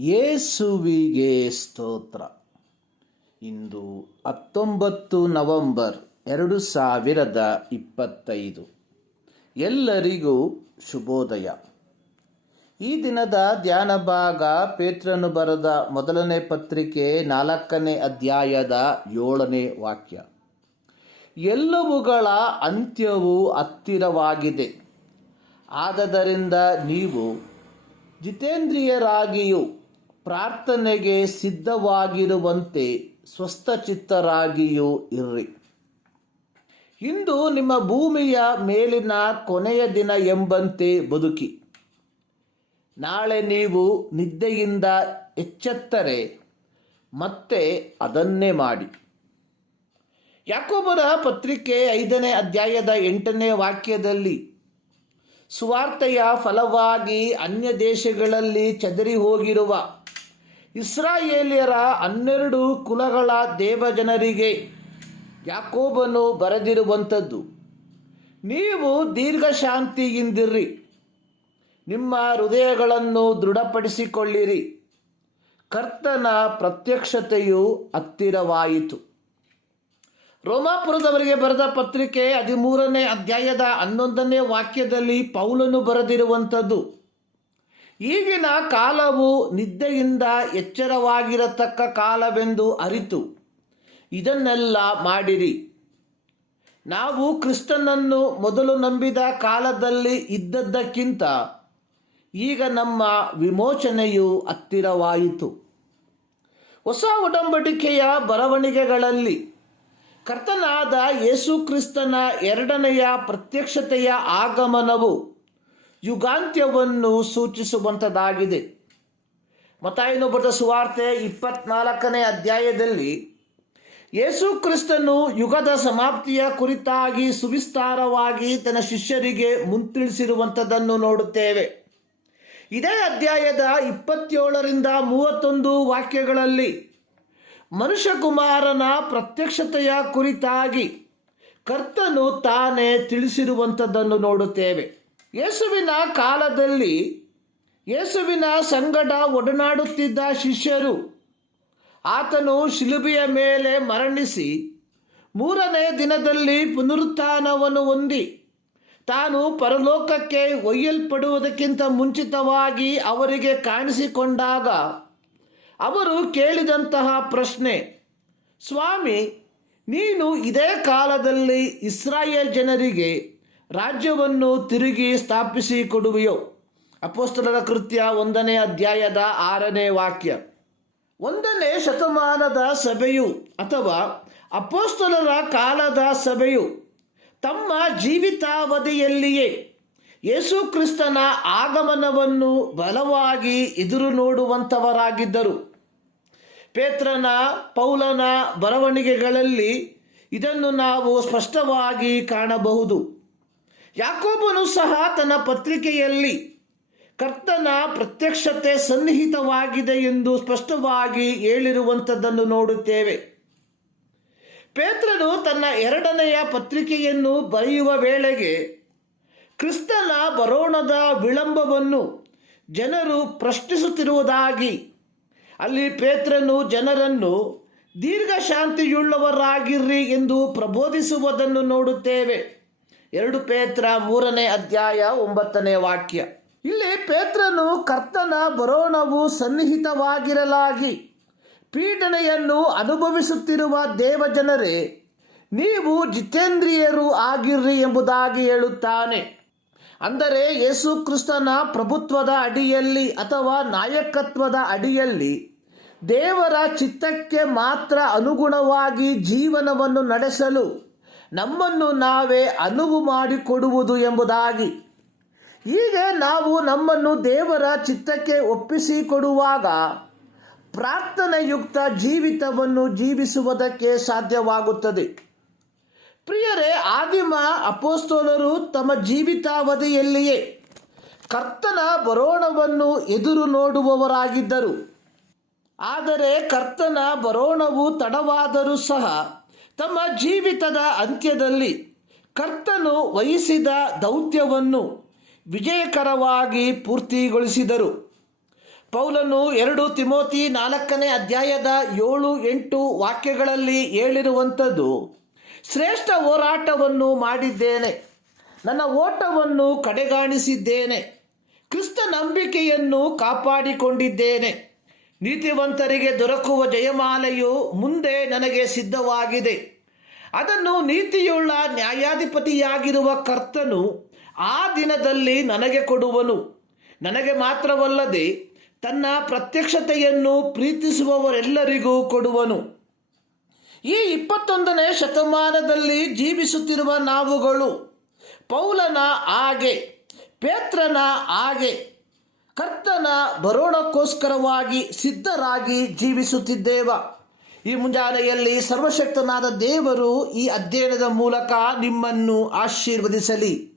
ಯೇಸುವಿಗೆ ಸ್ತೋತ್ರ. ಇಂದು ಹತ್ತೊಂಬತ್ತು ನವೆಂಬರ್ ಎರಡು ಸಾವಿರದ ಇಪ್ಪತ್ತೈದು. ಎಲ್ಲರಿಗೂ ಶುಭೋದಯ. ಈ ದಿನದ ಧ್ಯಾನ ಭಾಗ ಪೇತ್ರನು ಬರೆದ ಮೊದಲನೇ ಪತ್ರಿಕೆ ನಾಲ್ಕನೇ ಅಧ್ಯಾಯದ ಏಳನೇ ವಾಕ್ಯ. ಎಲ್ಲವುಗಳ ಅಂತ್ಯವು ಹತ್ತಿರವಾಗಿದೆ. ಆದ್ದರಿಂದ ನೀವು ಜಿತೇಂದ್ರಿಯರಾಗಿಯೂ ಪ್ರಾರ್ಥನೆಗೆ ಸಿದ್ಧವಾಗಿರುವಂತೆ ಸ್ವಸ್ಥಚಿತ್ತರಾಗಿಯೂ ಇರ್ರಿ. ಇಂದು ನಿಮ್ಮ ಭೂಮಿಯ ಮೇಲಿನ ಕೊನೆಯ ದಿನ ಎಂಬಂತೆ ಬದುಕಿ. ನಾಳೆ ನೀವು ನಿದ್ದೆಯಿಂದ ಎಚ್ಚೆತ್ತರೆ, ಮತ್ತೆ ಅದನ್ನೇ ಮಾಡಿ. ಯಾಕೋಬರ ಪತ್ರಿಕೆ ಐದನೇ ಅಧ್ಯಾಯದ ಎಂಟನೇ ವಾಕ್ಯದಲ್ಲಿ, ಸುವಾರ್ತೆಯ ಫಲವಾಗಿ ಅನ್ಯ ದೇಶಗಳಲ್ಲಿ ಚದರಿ ಹೋಗಿರುವ ಇಸ್ರಾಯೇಲಿಯರ ಹನ್ನೆರಡು ಕುಲಗಳ ದೇವಜನರಿಗೆ ಯಾಕೋಬನು ಬರೆದಿರುವಂಥದ್ದು, ನೀವು ದೀರ್ಘ ಶಾಂತಿಯಿಂದಿರ್ರಿ ನಿಮ್ಮ ಹೃದಯಗಳನ್ನು ದೃಢಪಡಿಸಿಕೊಳ್ಳಿರಿ, ಕರ್ತನ ಪ್ರತ್ಯಕ್ಷತೆಯು ಹತ್ತಿರವಾಯಿತು. ರೋಮಾಪುರದವರಿಗೆ ಬರೆದ ಪತ್ರಿಕೆ ಹದಿಮೂರನೇ ಅಧ್ಯಾಯದ ಹನ್ನೊಂದನೇ ವಾಕ್ಯದಲ್ಲಿ ಪೌಲನು ಬರೆದಿರುವಂಥದ್ದು ಈಗಿನ ಕಾಲವು ನಿದ್ದೆಯಿಂದ ಎಚ್ಚರವಾಗಿರತಕ್ಕ ಕಾಲವೆಂದು ಅರಿತು. ಇದನ್ನೆಲ್ಲ ಮಾಡಿರಿ. ನಾವು ಕ್ರಿಸ್ತನನ್ನು ಮೊದಲು ನಂಬಿದ ಕಾಲದಲ್ಲಿ ಇದ್ದದ್ದಕ್ಕಿಂತ ಈಗ ನಮ್ಮ ವಿಮೋಚನೆಯು ಹತ್ತಿರವಾಯಿತು. ಹೊಸ ಒಡಂಬಡಿಕೆಯ ಬರವಣಿಗೆಗಳಲ್ಲಿ ಕರ್ತನಾದ ಯೇಸು ಕ್ರಿಸ್ತನ ಎರಡನೆಯ ಪ್ರತ್ಯಕ್ಷತೆಯ ಆಗಮನವು ಯುಗಾಂತ್ಯವನ್ನು ಸೂಚಿಸುವಂಥದ್ದಾಗಿದೆ ಮತಾಯನು ಬರೆದ ಸುವಾರ್ತೆ ಇಪ್ಪತ್ನಾಲ್ಕನೇ ಅಧ್ಯಾಯದಲ್ಲಿ ಯೇಸು ಕ್ರಿಸ್ತನು ಯುಗದ ಸಮಾಪ್ತಿಯ ಕುರಿತಾಗಿ ಸುವಿಸ್ತಾರವಾಗಿ ತನ್ನ ಶಿಷ್ಯರಿಗೆ ಮುಂತಿಳಿಸಿರುವಂಥದ್ದನ್ನು ನೋಡುತ್ತೇವೆ. ಇದೇ ಅಧ್ಯಾಯದ ಇಪ್ಪತ್ತೇಳರಿಂದ ಮೂವತ್ತೊಂದು ವಾಕ್ಯಗಳಲ್ಲಿ ಮನುಷ್ಯಕುಮಾರನ ಪ್ರತ್ಯಕ್ಷತೆಯ ಕುರಿತಾಗಿ ಕರ್ತನು ತಾನೇ ತಿಳಿಸಿರುವಂಥದ್ದನ್ನು ನೋಡುತ್ತೇವೆ. ಯೇಸುವಿನ ಕಾಲದಲ್ಲಿ ಯೇಸುವಿನ ಸಂಗಡ ಒಡನಾಡುತ್ತಿದ್ದ ಶಿಷ್ಯರು ಆತನು ಶಿಲುಬೆಯ ಮೇಲೆ ಮರಣಿಸಿ ಮೂರನೇ ದಿನದಲ್ಲಿ ಪುನರುತ್ಥಾನವನ್ನು ಹೊಂದಿ ತಾನು ಪರಲೋಕಕ್ಕೆ ಒಯ್ಯಲ್ಪಡುವುದಕ್ಕಿಂತ ಮುಂಚಿತವಾಗಿ ಅವರಿಗೆ ಕಾಣಿಸಿಕೊಂಡಾಗ ಅವರು ಕೇಳಿದಂತಹ ಪ್ರಶ್ನೆ, ಸ್ವಾಮಿ, ನೀನು ಇದೇ ಕಾಲದಲ್ಲಿ ಇಸ್ರಾಯೇಲ್ ಜನರಿಗೆ ರಾಜ್ಯವನ್ನು ತಿರುಗಿ ಸ್ಥಾಪಿಸಿ ಕೊಡುವೆಯೋ? ಅಪೋಸ್ತಲರ ಕೃತ್ಯ ಒಂದನೇ ಅಧ್ಯಾಯದ ಆರನೇ ವಾಕ್ಯ. ಒಂದನೇ ಶತಮಾನದ ಸಭೆಯು ಅಥವಾ ಅಪೋಸ್ತಲರ ಕಾಲದ ಸಭೆಯು ತಮ್ಮ ಜೀವಿತಾವಧಿಯಲ್ಲಿಯೇ ಯೇಸು ಕ್ರಿಸ್ತನ ಆಗಮನವನ್ನು ಬಲವಾಗಿ ಎದುರು ನೋಡುವಂಥವರಾಗಿದ್ದರು. ಪೇತ್ರನ, ಪೌಲನ ಬರವಣಿಗೆಗಳಲ್ಲಿ ಇದನ್ನು ನಾವು ಸ್ಪಷ್ಟವಾಗಿ ಕಾಣಬಹುದು. ಯಾಕೋಬನು ಸಹ ತನ್ನ ಪತ್ರಿಕೆಯಲ್ಲಿ ಕರ್ತನ ಪ್ರತ್ಯಕ್ಷತೆ ಸನ್ನಿಹಿತವಾಗಿದೆ ಎಂದು ಸ್ಪಷ್ಟವಾಗಿ ಹೇಳಿರುವಂಥದ್ದನ್ನು ನೋಡುತ್ತೇವೆ. ಪೇತ್ರನು ತನ್ನ ಎರಡನೆಯ ಪತ್ರಿಕೆಯನ್ನು ಬರೆಯುವ ವೇಳೆಗೆ ಕ್ರಿಸ್ತನ ಬರೋಣದ ವಿಳಂಬವನ್ನು ಜನರು ಪ್ರಶ್ನಿಸುತ್ತಿರುವುದಾಗಿ, ಅಲ್ಲಿ ಪೇತ್ರನು ಜನರನ್ನು ದೀರ್ಘ ಶಾಂತಿಯುಳ್ಳವರಾಗಿರ್ರಿ ಎಂದು ಪ್ರಬೋಧಿಸುವುದನ್ನು ನೋಡುತ್ತೇವೆ. ಎರಡು ಪೇತ್ರ ಮೂರನೇ ಅಧ್ಯಾಯ ಒಂಬತ್ತನೇ ವಾಕ್ಯ. ಇಲ್ಲಿ ಪೇತ್ರನು ಕರ್ತನ ಬರೋಣವು ಸನ್ನಿಹಿತವಾಗಿರಲಾಗಿ. ಪೀಡನೆಯನ್ನು ಅನುಭವಿಸುತ್ತಿರುವ ದೇವಜನರೇ, ನೀವು ಜಿತೇಂದ್ರಿಯರು ಆಗಿರ್ರಿ ಎಂಬುದಾಗಿ ಹೇಳುತ್ತಾನೆ. ಅಂದರೆ ಯೇಸು ಕ್ರಿಸ್ತನ ಪ್ರಭುತ್ವದ ಅಡಿಯಲ್ಲಿ ಅಥವಾ ನಾಯಕತ್ವದ ಅಡಿಯಲ್ಲಿ ದೇವರ ಚಿತ್ತಕ್ಕೆ ಮಾತ್ರ ಅನುಗುಣವಾಗಿ ಜೀವನವನ್ನು ನಡೆಸಲು ನಮ್ಮನ್ನು ನಾವೇ ಅನುವು ಮಾಡಿಕೊಡುವುದು ಎಂಬುದಾಗಿ. ಹೀಗೆ ನಾವು ನಮ್ಮನ್ನು ದೇವರ ಚಿತ್ತಕ್ಕೆ ಒಪ್ಪಿಸಿಕೊಡುವಾಗ ಪ್ರಾರ್ಥನೆಯುಕ್ತ ಜೀವಿತವನ್ನು ಜೀವಿಸುವುದಕ್ಕೆ ಸಾಧ್ಯವಾಗುತ್ತದೆ. ಪ್ರಿಯರೇ, ಆದಿಮ ಅಪೋಸ್ತೋಲರು ತಮ್ಮ ಜೀವಿತಾವಧಿಯಲ್ಲಿಯೇ ಕರ್ತನ ಬರೋಣವನ್ನು ಎದುರು ನೋಡುವವರಾಗಿದ್ದರು. ಆದರೆ ಕರ್ತನ ಬರೋಣವು ತಡವಾದರೂ ಸಹ ತಮ್ಮ ಜೀವಿತದ ಅಂತ್ಯದಲ್ಲಿ ಕರ್ತನು ವಹಿಸಿದ ದೌತ್ಯವನ್ನು ವಿಜಯಕರವಾಗಿ ಪೂರ್ತಿಗೊಳಿಸಿದರು. ಪೌಲನು ಎರಡು ತಿಮೋತಿ ನಾಲ್ಕನೇ ಅಧ್ಯಾಯದ ಏಳು ಎಂಟು ವಾಕ್ಯಗಳಲ್ಲಿ ಹೇಳಿರುವಂಥದ್ದು, ಶ್ರೇಷ್ಠ ಹೋರಾಟವನ್ನು ಮಾಡಿದ್ದೇನೆ, ನನ್ನ ಓಟವನ್ನು ಕಡೆಗಾಣಿಸಿದ್ದೇನೆ, ಕ್ರಿಸ್ತ ನಂಬಿಕೆಯನ್ನು ಕಾಪಾಡಿಕೊಂಡಿದ್ದೇನೆ. ನೀತಿವಂತರಿಗೆ ದೊರಕುವ ಜಯಮಾಲೆಯು ಮುಂದೆ ನನಗೆ ಸಿದ್ಧವಾಗಿದೆ. ಅದನ್ನು ನೀತಿಯುಳ್ಳ ನ್ಯಾಯಾಧಿಪತಿಯಾಗಿರುವ ಕರ್ತನು ಆ ದಿನದಲ್ಲಿ ನನಗೆ ಕೊಡುವನು. ನನಗೆ ಮಾತ್ರವಲ್ಲದೆ ತನ್ನ ಪ್ರತ್ಯಕ್ಷತೆಯನ್ನು ಪ್ರೀತಿಸುವವರೆಲ್ಲರಿಗೂ ಕೊಡುವನು. ಈ ಇಪ್ಪತ್ತೊಂದನೇ ಶತಮಾನದಲ್ಲಿ ಜೀವಿಸುತ್ತಿರುವ ನಾವುಗಳು ಪೌಲನ ಹಾಗೆ, ಪೇತ್ರನ ಹಾಗೆ ಕರ್ತನ ಬರೋಣಕ್ಕೋಸ್ಕರವಾಗಿ ಸಿದ್ಧರಾಗಿ ಜೀವಿಸುತ್ತಿದ್ದೇವ. ಈ ಮುಂಜಾನೆಯಲ್ಲಿ ಸರ್ವಶಕ್ತನಾದ ದೇವರು ಈ ಅಧ್ಯಯನದ ಮೂಲಕ ನಿಮ್ಮನ್ನು ಆಶೀರ್ವದಿಸಲಿ.